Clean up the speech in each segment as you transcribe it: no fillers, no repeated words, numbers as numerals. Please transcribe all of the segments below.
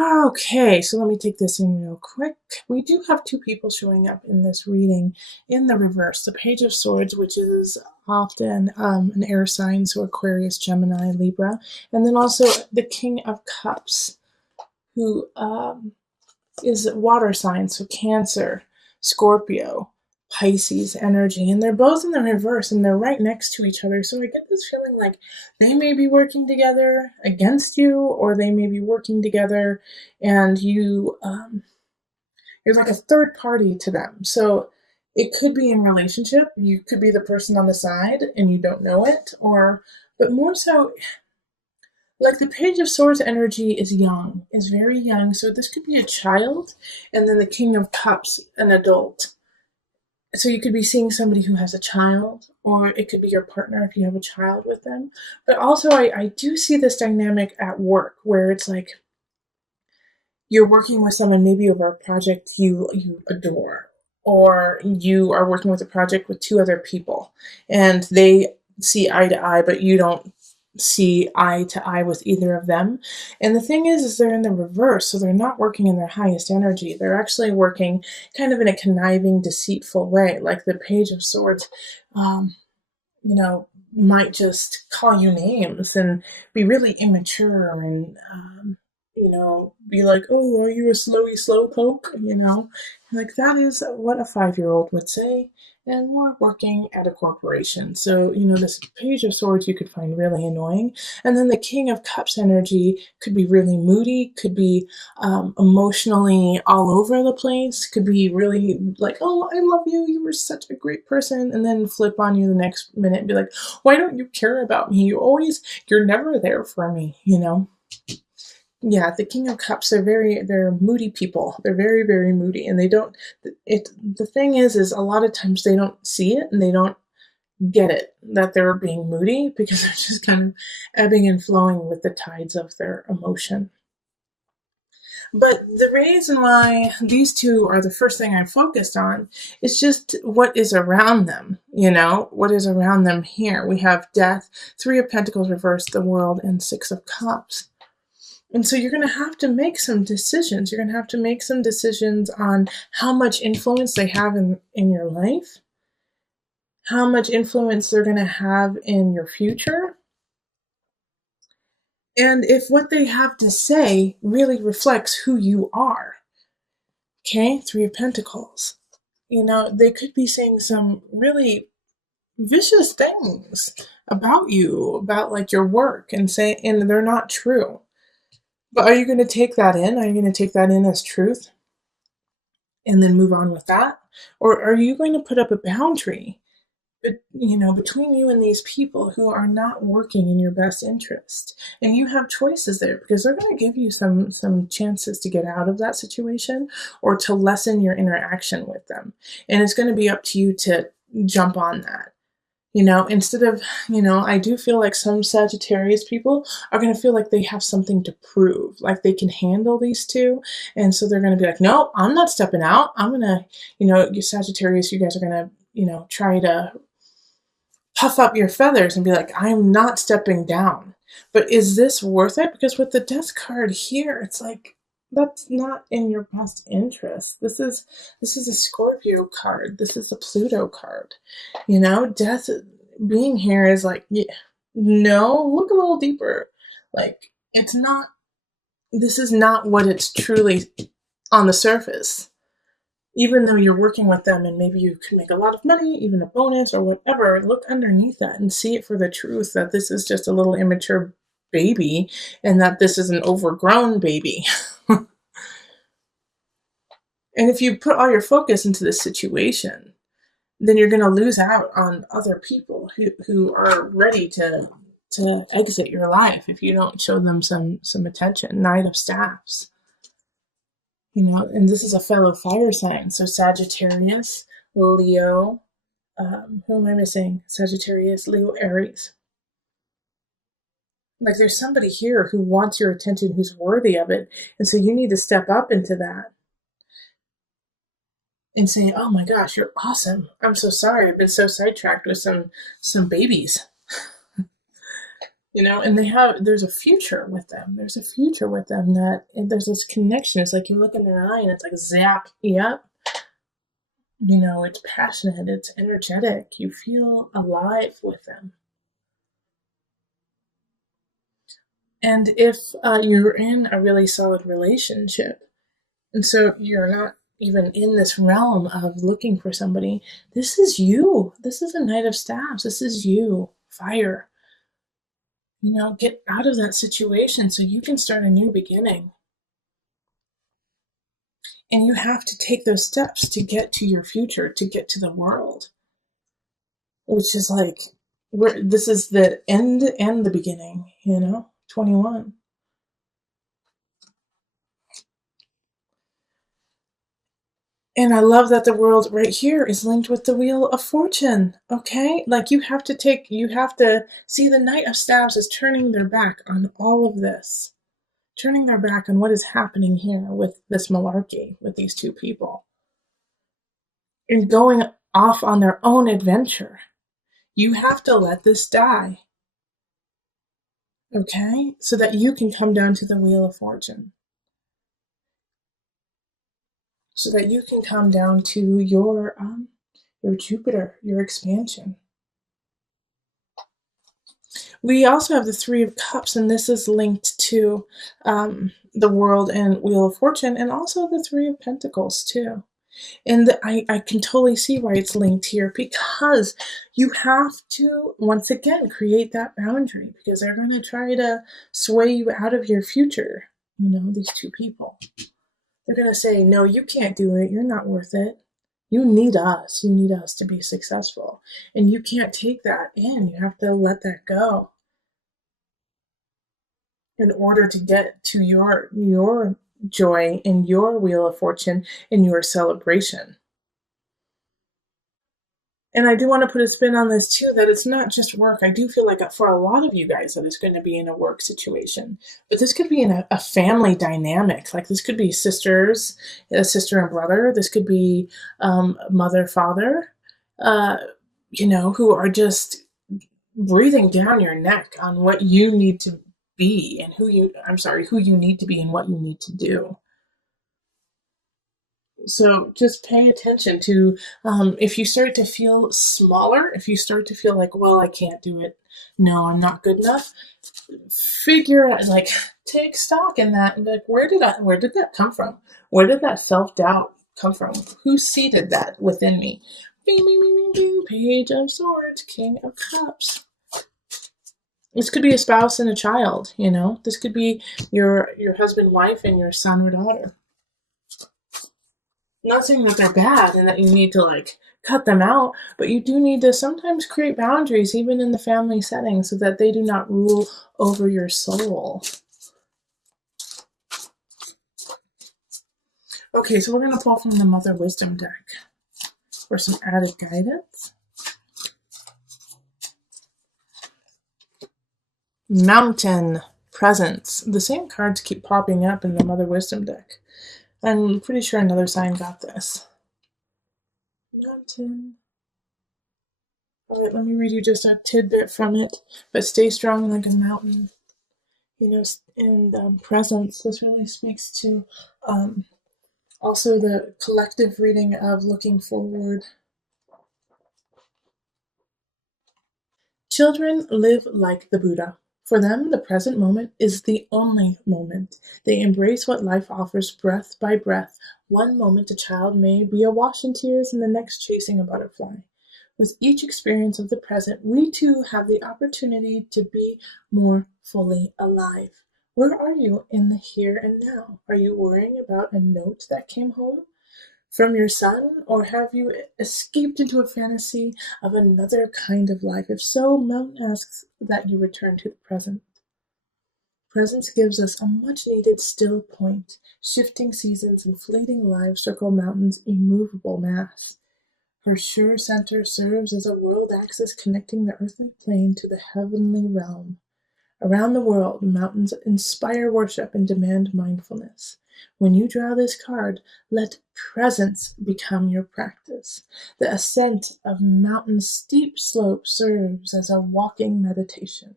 Okay, so let me take this in real quick. We do have two people showing up in this reading in the reverse. The Page of Swords, which is often an air sign, so Aquarius, Gemini, Libra, and then also the King of Cups, who is water sign, so Cancer, Scorpio, Pisces energy, and they're both in the reverse and they're right next to each other. So I get this feeling like they may be working together against you, or they may be working together and you're like a third party to them. So it could be in relationship. You could be the person on the side and you don't know it, or but more so like the Page of Swords energy is young, is very young. So this could be a child, and then the King of Cups, an adult. So you could be seeing somebody who has a child, or it could be your partner if you have a child with them. But also, I do see this dynamic at work where it's like you're working with someone maybe over a project you adore, or you are working with a project with two other people, and they see eye to eye, but you don't see eye to eye with either of them. And the thing is they're in the reverse, so they're not working in their highest energy. They're actually working kind of in a conniving, deceitful way. Like the Page of Swords, might just call you names and be really immature and be like, oh, are you a slowy slowpoke? Like that is what a 5-year-old would say. And we're working at a corporation. So, this Page of Swords you could find really annoying. And then the King of Cups energy could be really moody, could be emotionally all over the place, could be really like, oh, I love you, you were such a great person. And then flip on you the next minute and be like, why don't you care about me? You're never there for me. Yeah, the King of Cups, they're moody people. They're very, very moody. And the thing is a lot of times they don't see it and they don't get it that they're being moody because they're just kind of ebbing and flowing with the tides of their emotion. But the reason why these two are the first thing I focused on is just what is around them, what is around them here. We have Death, Three of Pentacles reversed, the World, and Six of Cups. And so you're going to have to make some decisions. You're going to have to make some decisions on how much influence they have in your life, how much influence they're going to have in your future, and if what they have to say really reflects who you are. Okay, Three of Pentacles. They could be saying some really vicious things about you, about like your work, and they're not true. But are you going to take that in? Are you going to take that in as truth and then move on with that? Or are you going to put up a boundary, between you and these people who are not working in your best interest? And you have choices there because they're going to give you some chances to get out of that situation or to lessen your interaction with them. And it's going to be up to you to jump on that. Instead of, I do feel like some Sagittarius people are going to feel like they have something to prove, like they can handle these two. And so they're going to be like, no, I'm not stepping out. I'm going to, you Sagittarius, you guys are going to, try to puff up your feathers and be like, I'm not stepping down. But is this worth it? Because with the Death card here, it's like, that's not in your best interest. This is a Scorpio card. This is a Pluto card. Death being here is like, yeah, no, look a little deeper. Like, this is not what it's truly on the surface. Even though you're working with them and maybe you can make a lot of money, even a bonus or whatever, look underneath that and see it for the truth that this is just a little immature baby and that this is an overgrown baby. And if you put all your focus into this situation, then you're going to lose out on other people who are ready to exit your life if you don't show them some attention. Knight of Staffs. And this is a fellow fire sign. So Sagittarius, Leo, who am I missing? Sagittarius, Leo, Aries. Like there's somebody here who wants your attention, who's worthy of it. And so you need to step up into that and say, oh my gosh, you're awesome. I'm so sorry. I've been so sidetracked with some babies. And there's a future with them. There's a future with them that and there's this connection. It's like you look in their eye and it's like zap, yep. It's passionate, it's energetic. You feel alive with them. And if you're in a really solid relationship, and so you're not even in this realm of looking for somebody, this is you. This is a Knight of Staffs. This is you. Fire. Get out of that situation so you can start a new beginning. And you have to take those steps to get to your future, to get to the world, which is like, this is the end and the beginning, 21. And I love that the world right here is linked with the Wheel of Fortune. Okay? Like you have to see the Knight of Staves is turning their back on all of this, turning their back on what is happening here with this malarkey, with these two people, and going off on their own adventure. You have to let this die. Okay? So that you can come down to the Wheel of Fortune. So that you can come down to your Jupiter, your expansion. We also have the Three of Cups, and this is linked to the World and Wheel of Fortune, and also the Three of Pentacles too. And I can totally see why it's linked here, because you have to, once again, create that boundary, because they're going to try to sway you out of your future. These two people. They're going to say, no, you can't do it. You're not worth it. You need us. You need us to be successful. And you can't take that in. You have to let that go in order to get to your joy and your Wheel of Fortune and your celebration. And I do want to put a spin on this too, that it's not just work. I do feel like for a lot of you guys that it's going to be in a work situation, but this could be in a family dynamic. Like this could be sisters, a sister and brother. This could be mother, father, who are just breathing down your neck on what you need to be and who you need to be and what you need to do. So just pay attention to if you start to feel smaller, if you start to feel like, well, I can't do it. No, I'm not good enough. Figure out, like, take stock in that and be like, where did that come from? Where did that self-doubt come from? Who seeded that within me? Bing, bing, bing, bing, bing. Page of Swords, King of Cups. This could be a spouse and a child, This could be your husband, wife, and your son or daughter. Not saying that they're bad and that you need to cut them out, but you do need to sometimes create boundaries even in the family setting so that they do not rule over your soul. Okay, so we're going to pull from the Mother Wisdom deck for some added guidance. Mountain Presence. The same cards keep popping up in the Mother Wisdom deck. I'm pretty sure another sign got this. Mountain. All right, let me read you just a tidbit from it. But stay strong like a mountain. And presence. This really speaks to also the collective reading of looking forward. Children live like the Buddha. For them, the present moment is the only moment. They embrace what life offers breath by breath. One moment a child may be awash in tears and the next chasing a butterfly. With each experience of the present, we too have the opportunity to be more fully alive. Where are you in the here and now? Are you worrying about a note that came home from your son, or have you escaped into a fantasy of another kind of life? If so, Mountain asks that you return to the present. Presence gives us a much-needed still point. Shifting seasons and fleeting lives circle Mountain's immovable mass. Her sure center serves as a world axis connecting the earthly plane to the heavenly realm. Around the world, mountains inspire worship and demand mindfulness. When you draw this card, let presence become your practice. The ascent of mountain's steep slope serves as a walking meditation.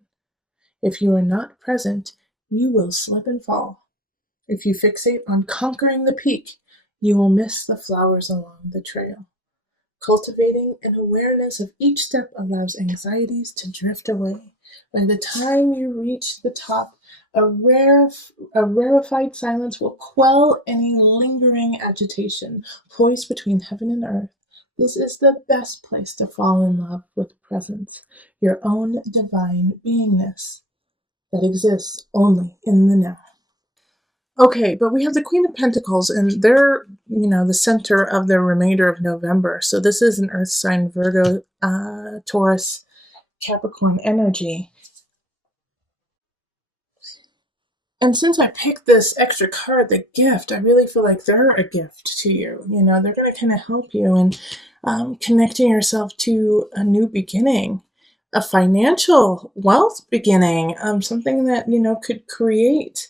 If you are not present, you will slip and fall. If you fixate on conquering the peak, you will miss the flowers along the trail. Cultivating an awareness of each step allows anxieties to drift away. By the time you reach the top, a rarefied silence will quell any lingering agitation. Poised between heaven and earth, this is the best place to fall in love with presence, your own divine beingness that exists only in the now. Okay, but we have the Queen of Pentacles, and they're, the center of the remainder of November. So this is an Earth sign, Virgo, Taurus, Capricorn energy. And since I picked this extra card, the gift, I really feel like they're a gift to you. They're going to kind of help you in connecting yourself to a new beginning, a financial wealth beginning, something that, could create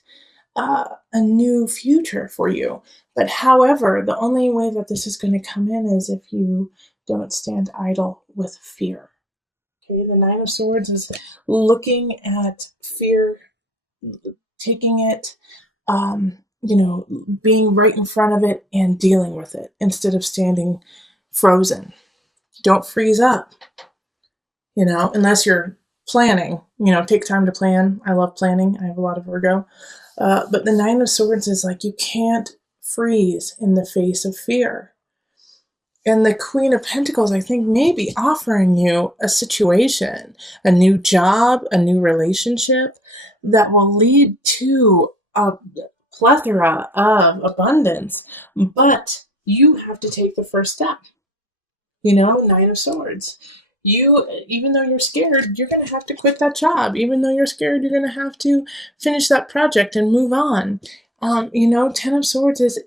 a new future for you. But however, the only way that this is going to come in is if you don't stand idle with fear. Okay, the Nine of Swords is looking at fear, taking it, being right in front of it and dealing with it instead of standing frozen. Don't freeze up, unless you're planning, take time to plan. I love planning. I have a lot of Virgo. But the Nine of Swords is like you can't freeze in the face of fear. And the Queen of Pentacles, I think, may be offering you a situation, a new job, a new relationship that will lead to a plethora of abundance. But you have to take the first step. Nine of Swords. Even though you're scared, you're going to have to quit that job. Even though you're scared, you're going to have to finish that project and move on. Ten of Swords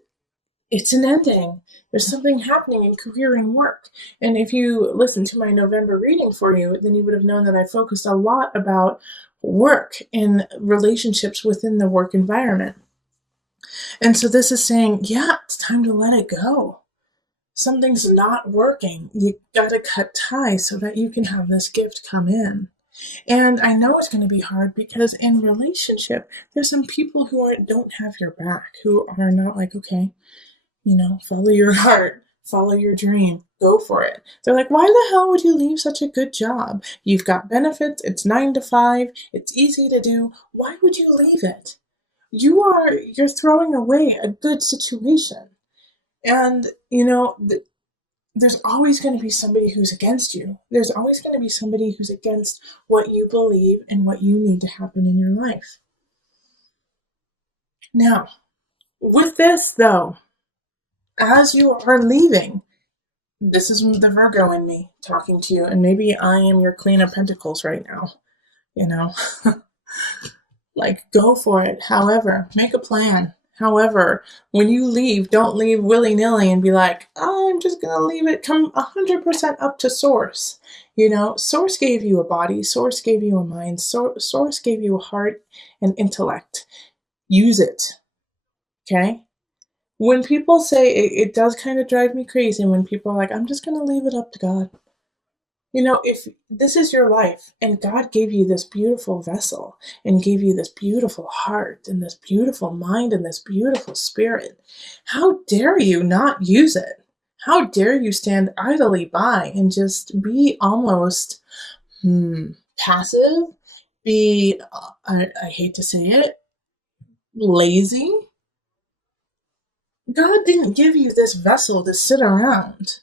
it's an ending. There's something happening in career and work. And if you listen to my November reading for you, then you would have known that I focused a lot about work and relationships within the work environment. And so this is saying, yeah, it's time to let it go. Something's not working. You gotta cut ties so that you can have this gift come in. And I know it's going to be hard because in relationship, there's some people who don't have your back, who are not like, okay, follow your heart, follow your dream, go for it. They're like, why the hell would you leave such a good job? You've got benefits. It's 9 to 5. It's easy to do. Why would you leave it? You're throwing away a good situation. And, there's always going to be somebody who's against you. There's always going to be somebody who's against what you believe and what you need to happen in your life. Now, with this, though, as you are leaving, this is the Virgo in me talking to you, and maybe I am your Queen of Pentacles right now, like, go for it. However, make a plan. However, when you leave, don't leave willy-nilly and be like, oh, I'm just going to leave it. Come 100% up to Source. Source gave you a body. Source gave you a mind. Source gave you a heart and intellect. Use it. Okay? When people say, it does kind of drive me crazy when people are like, I'm just going to leave it up to God. If this is your life and God gave you this beautiful vessel and gave you this beautiful heart and this beautiful mind and this beautiful spirit, how dare you not use it? How dare you stand idly by and just be almost passive, be, I hate to say it, lazy? God didn't give you this vessel to sit around.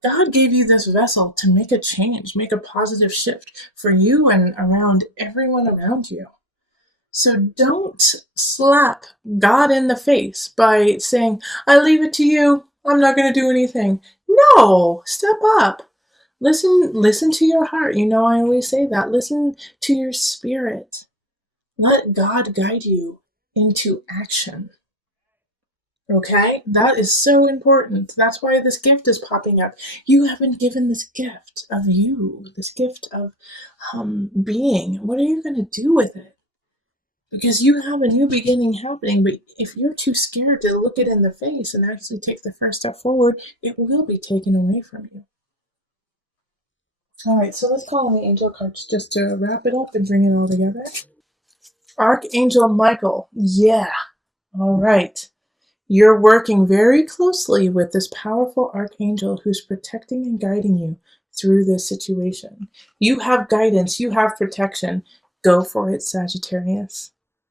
God gave you this vessel to make a change, make a positive shift for you and around everyone around you. So don't slap God in the face by saying, I leave it to you. I'm not going to do anything. No, step up. Listen to your heart. I always say that. Listen to your spirit. Let God guide you into action. Okay, that is so important. That's why this gift is popping up. You have been given this gift of you, this gift of being. What are you going to do with it? Because you have a new beginning happening, but if you're too scared to look it in the face and actually take the first step forward, it will be taken away from you. All right, so let's call on the angel cards just to wrap it up and bring it all together. Archangel Michael. Yeah. All right. You're working very closely with this powerful archangel who's protecting and guiding you through this situation. You have guidance, you have protection. Go for it, Sagittarius.